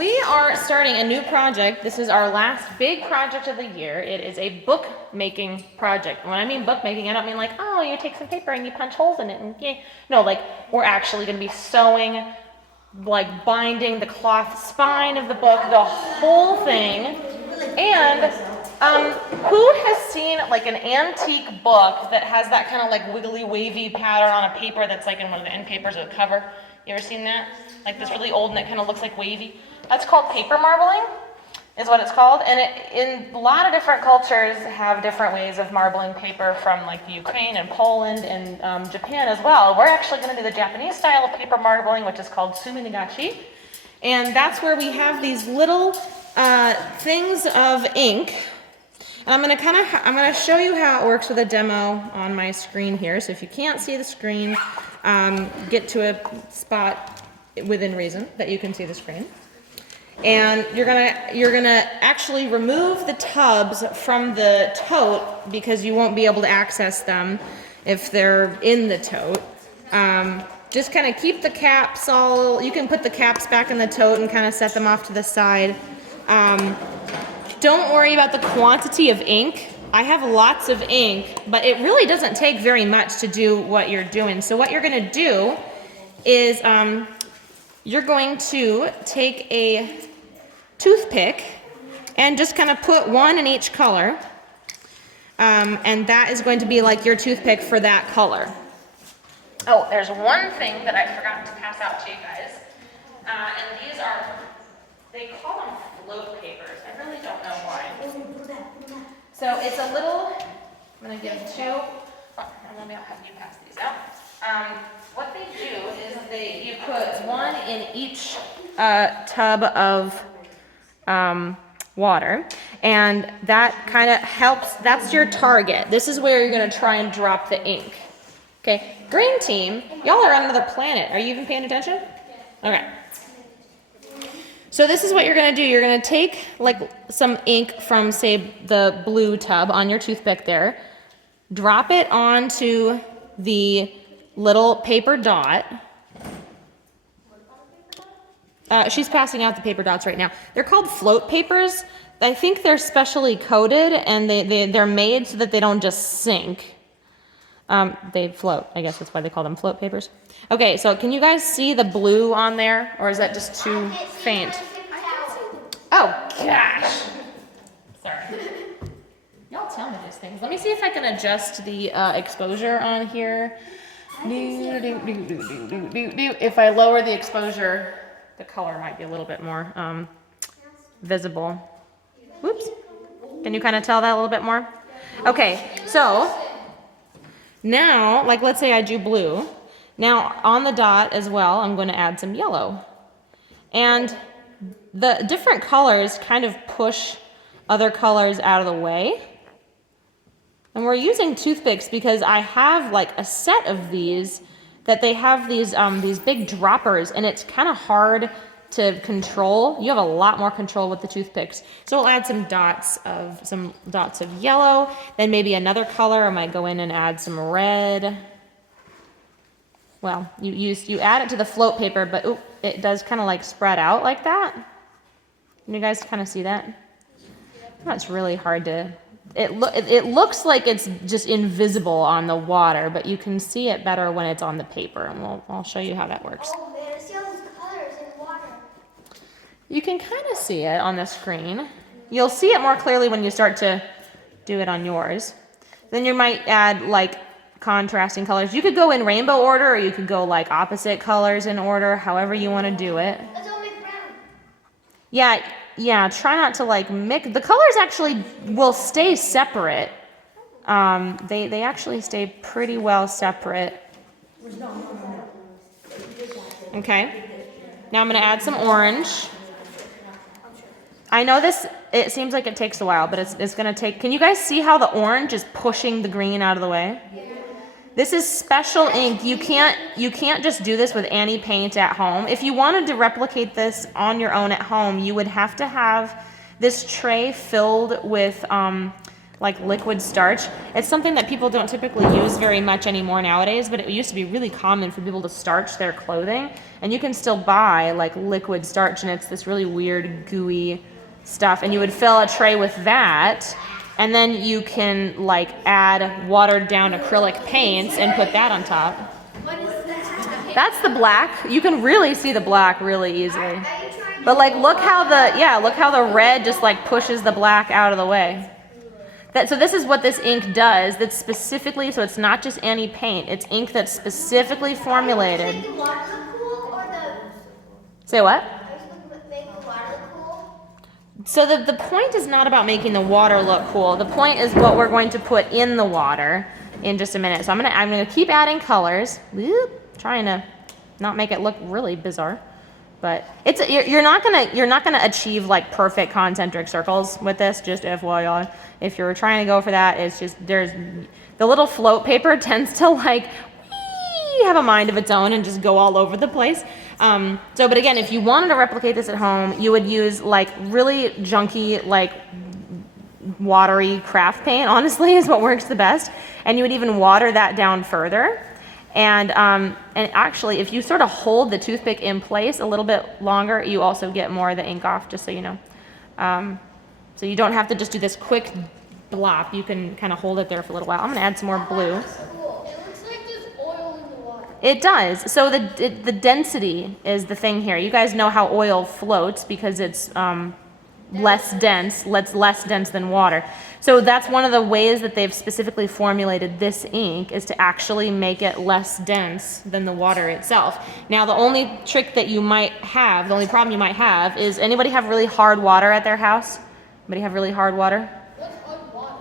We are starting a new project. This is our last big project of the year. It is a book making project. When I mean book making, I don't mean like, oh, you take some paper and you punch holes in it and yay. No, like we're actually going to be sewing, like binding the cloth spine of the book, the whole thing. And who has seen like an antique book that has that kind of like wiggly wavy pattern on a paper that's like in one of the end papers of the cover? You ever seen that? Like this really old and it kind of looks like wavy. That's called paper marbling, is what it's called. And it, in a lot of different cultures have different ways of marbling paper, from like Ukraine and Poland and Japan as well. We're actually going to do the Japanese style of paper marbling, which is called Suminagashi. And that's where we have these little things of ink. And I'm going to show you how it works with a demo on my screen here. So if you can't see the screen, get to a spot within reason that you can see the screen. And you're gonna actually remove the tubs from the tote because you won't be able to access them if they're in the tote. Just kind of keep the caps all, you can put the caps back in the tote and kind of set them off to the side. Don't worry about the quantity of ink. I have lots of ink, but it really doesn't take very much to do what you're doing. So what you're gonna do is you're going to take a toothpick and just kind of put one in each color. And that is going to be like your toothpick for that color. Oh, there's one thing that I forgot to pass out to you guys. And these are, they call them float papers. I really don't know why. So it's a little, I'm going to give two, and then I'll have you pass these out. What they do is you put one in each tub of water, and that kind of helps. That's your target. This is where you're going to try and drop the ink. Okay, green team, y'all are on another planet. Are you even paying attention? Okay. So this is what you're going to do. You're going to take like some ink from, say, the blue tub on your toothpick there, drop it onto the little paper dot. She's passing out the paper dots right now. They're called float papers. I think they're specially coated, and they're made so that they don't just sink. They float. I guess that's why they call them float papers. Okay, so can you guys see the blue on there, or is that just too faint? Oh, gosh. Sorry. Y'all tell me these things. Let me see if I can adjust the exposure on here. If I lower the exposure, the color might be a little bit more visible. Whoops. Can you kind of tell that a little bit more? Okay, so now, like let's say I do blue. Now on the dot as well, I'm going to add some yellow. And the different colors kind of push other colors out of the way. And we're using toothpicks because I have like a set of these that they have these big droppers, and it's kind of hard to control. You have a lot more control with the toothpicks. So we'll add some dots of yellow, then maybe another color. I might go in and add some red. Well, you add it to the float paper, but ooh, it does kind of like spread out like that. Can you guys kind of see that? That's really hard to. It looks like it's just invisible on the water, but you can see it better when it's on the paper, and I'll show you how that works. Oh man, I see all those colors in water. You can kind of see it on the screen. You'll see it more clearly when you start to do it on yours. Then you might add like contrasting colors. You could go in rainbow order, or you could go like opposite colors in order, however you want to do it. Let's all make brown. Yeah, try not to like mix. The colors actually will stay separate. They actually stay pretty well separate. Okay. Now I'm going to add some orange. I know it seems like it takes a while, but it's going to take. Can you guys see how the orange is pushing the green out of the way? This is special ink. You can't just do this with any paint at home. If you wanted to replicate this on your own at home, you would have to have this tray filled with like liquid starch. It's something that people don't typically use very much anymore nowadays, but it used to be really common for people to starch their clothing. And you can still buy like liquid starch, and it's this really weird gooey stuff. And you would fill a tray with that, and then you can like add watered down acrylic paints and put that on top. What is that? That's the black. You can really see the black really easily. But like look how the red just like pushes the black out of the way. So this is what this ink does. That's specifically, so it's not just any paint. It's ink that's specifically formulated. Make the water look cool or Say what? are you supposed to make the water look cool? So the point is not about making the water look cool. The point is what we're going to put in the water in just a minute. So I'm gonna keep adding colors. Whoop, trying to not make it look really bizarre. But you're not gonna achieve like perfect concentric circles with this, just FYI. If you're trying to go for that, it's just the little float paper tends to like have a mind of its own and just go all over the place. But again, if you wanted to replicate this at home, you would use like really junky, like watery craft paint, honestly, is what works the best. And you would even water that down further. And actually, if you sort of hold the toothpick in place a little bit longer, you also get more of the ink off, just so you know. So you don't have to just do this quick blop. You can kind of hold it there for a little while. I'm gonna add some more blue. Cool. It looks like there's oil in the water. It does. So the density is the thing here. You guys know how oil floats because it's less dense than water. So that's one of the ways that they've specifically formulated this ink, is to actually make it less dense than the water itself. Now the only trick that you might have, the only problem you might have is, anybody have really hard water at their house? Anybody have really hard water? What's hard water?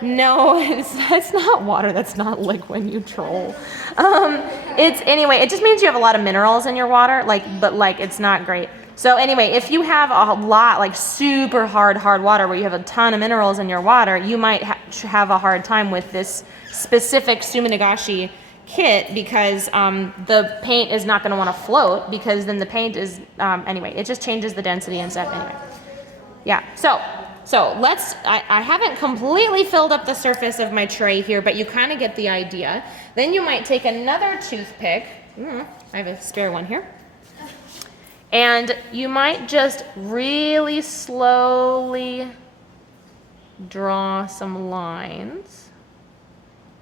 No, it's not water that's not liquid, you troll. It just means you have a lot of minerals in your water, but it's not great. So anyway, if you have a lot, like super hard water where you have a ton of minerals in your water, you might have a hard time with this specific Suminagashi kit, because the paint is not going to want to float, because then the paint is, anyway, it just changes the density and stuff anyway. Yeah, so I haven't completely filled up the surface of my tray here, but you kind of get the idea. Then you might take another toothpick. I have a spare one here. And you might just really slowly draw some lines.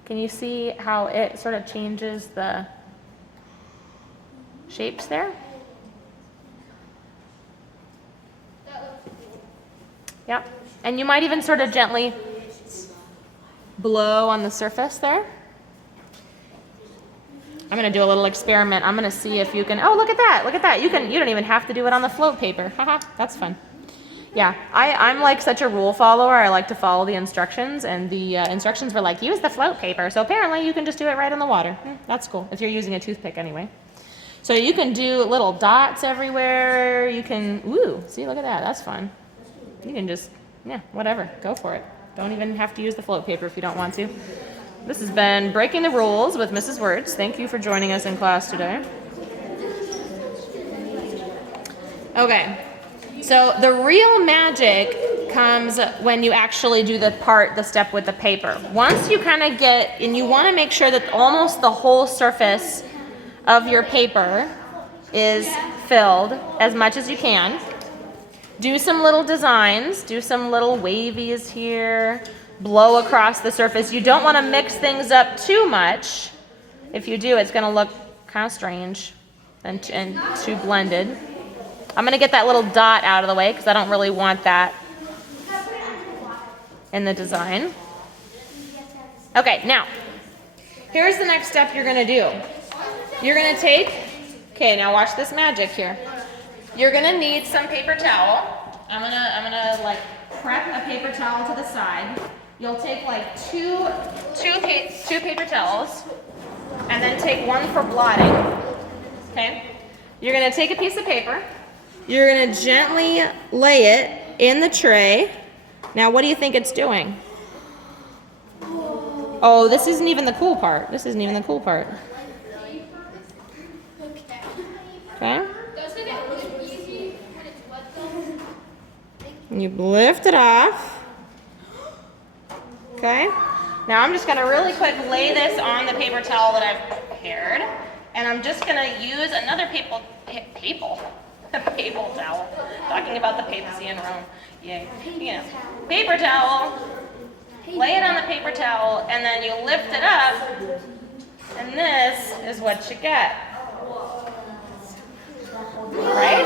Can you see how it sort of changes the shapes there? Yep. And you might even sort of gently blow on the surface there. I'm going to do a little experiment. I'm going to see if you can, oh, look at that. You don't even have to do it on the float paper. Haha, that's fun. Yeah, I'm like such a rule follower. I like to follow the instructions, and the instructions were like, use the float paper. So apparently you can just do it right in the water. That's cool, if you're using a toothpick anyway. So you can do little dots everywhere. You can, see, look at that. That's fun. You can just, whatever, go for it. Don't even have to use the float paper if you don't want to. This has been Breaking the Rules with Mrs. Words. Thank you for joining us in class today. Okay, so the real magic comes when you actually do the step with the paper. Once you kind of get, and you want to make sure that almost the whole surface of your paper is filled as much as you can. Do some little designs, do some little wavies here, blow across the surface. You don't want to mix things up too much. If you do, it's going to look kind of strange and too blended. I'm going to get that little dot out of the way because I don't really want that in the design. Okay, now, here's the next step you're going to do. You're going to okay, now watch this magic here. You're going to need some paper towel. I'm gonna like prep a paper towel to the side. You'll take like two paper towels, and then take one for blotting. Okay? You're gonna take a piece of paper. You're gonna gently lay it in the tray. Now, what do you think it's doing? Oh, this isn't even the cool part. Okay? Doesn't it look easy when it's wet though? You lift it off. Okay. Now I'm just gonna really quick lay this on the paper towel that I've prepared. And I'm just gonna use another paper towel. Talking about the papacy in Rome. Yay. Yeah. Paper towel. Lay it on the paper towel and then you lift it up. And this is what you get. Right?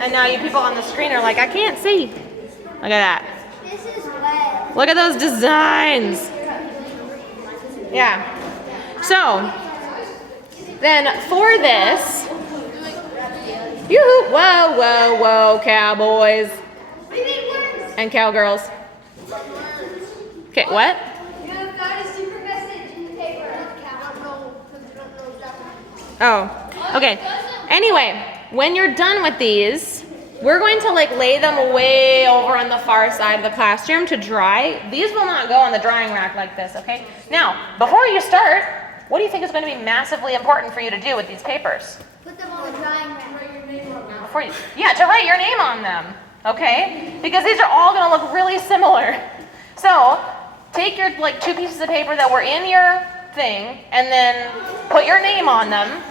And now you people on the screen are like, I can't see. Look at that. This is wet. Look at those designs. Yeah. So, then for this, yoo-hoo, whoa, whoa, whoa, cowboys and cowgirls. Okay, what? You have got a secret message in the paper. Oh, okay. Anyway, when you're done with these, we're going to like lay them way over on the far side of the classroom to dry. These will not go on the drying rack like this, okay? Now, before you start, what do you think is going to be massively important for you to do with these papers? Put them on the drying rack. Yeah, to write your name on them, okay? Because these are all going to look really similar. So, take your like 2 pieces of paper that were in your thing and then put your name on them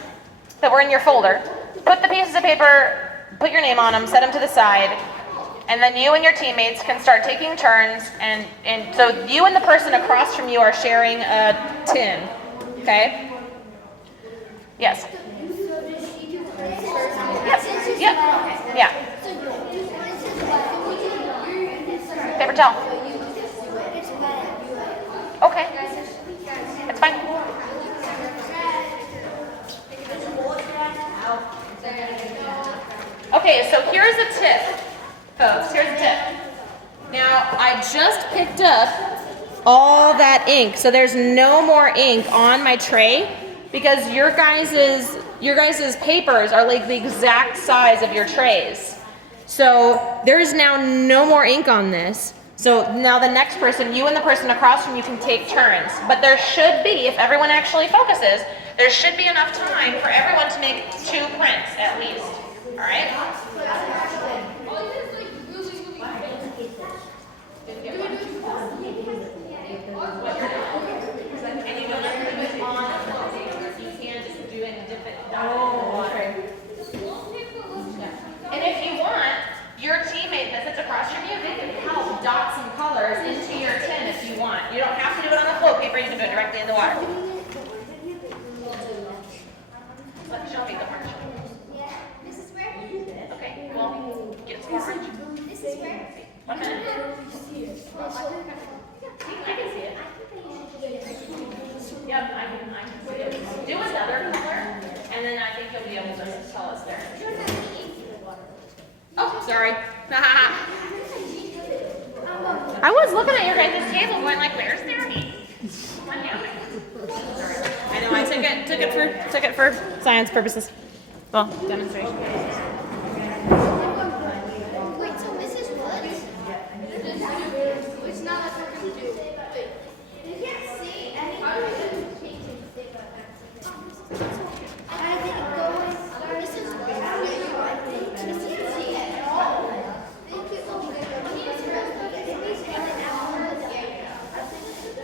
that were in your folder. Put the pieces of paper, put your name on them, set them to the side, and then you and your teammates can start taking turns and so you and the person across from you are sharing a tin, okay? Yes. Yep. Yeah. Paper towel. Okay. It's fine. Okay, so here's a tip, folks. Here's a tip. Now, I just picked up all that ink, so there's no more ink on my tray because your guys's papers are like the exact size of your trays. So there's now no more ink on this. So now the next person, you and the person across from you can take turns. But there should be, if everyone actually focuses, there should be enough time for everyone to make 2 prints at least. All right? And you don't have to do it on the floor. You can just do it in different water. And if you want, your teammate that sits across from you, they can help dot some colors into your tin if you want. You don't have to do it on the float paper, you can do it directly in the water. Show me the orange. Yeah. This is where? Okay, well, get some orange. This is where? 1 minute. I can see it. Yep, I can see it. Do another color, and then I think you'll be able to tell us there. Oh, sorry. I was looking at your guys' table going like, where's their ink? Come on down. I know, I took it for science purposes. Well, demonstration purposes. Wait, so this is what? It's not like we're going to do. You can't see anything. I think this is what? You can't see it at all.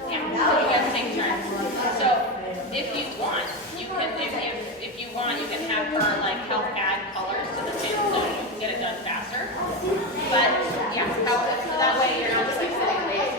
Yeah, so you guys take turns. So if you want, you can if you want, you can have her like help add colors to the tin so you can get it done faster. But yeah, so that way you're not just like sitting there.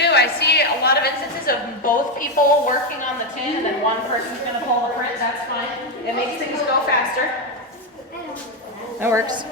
too. I see a lot of instances of both people working on the tin and then one person's gonna pull the print. That's fine. It makes things go faster. That works.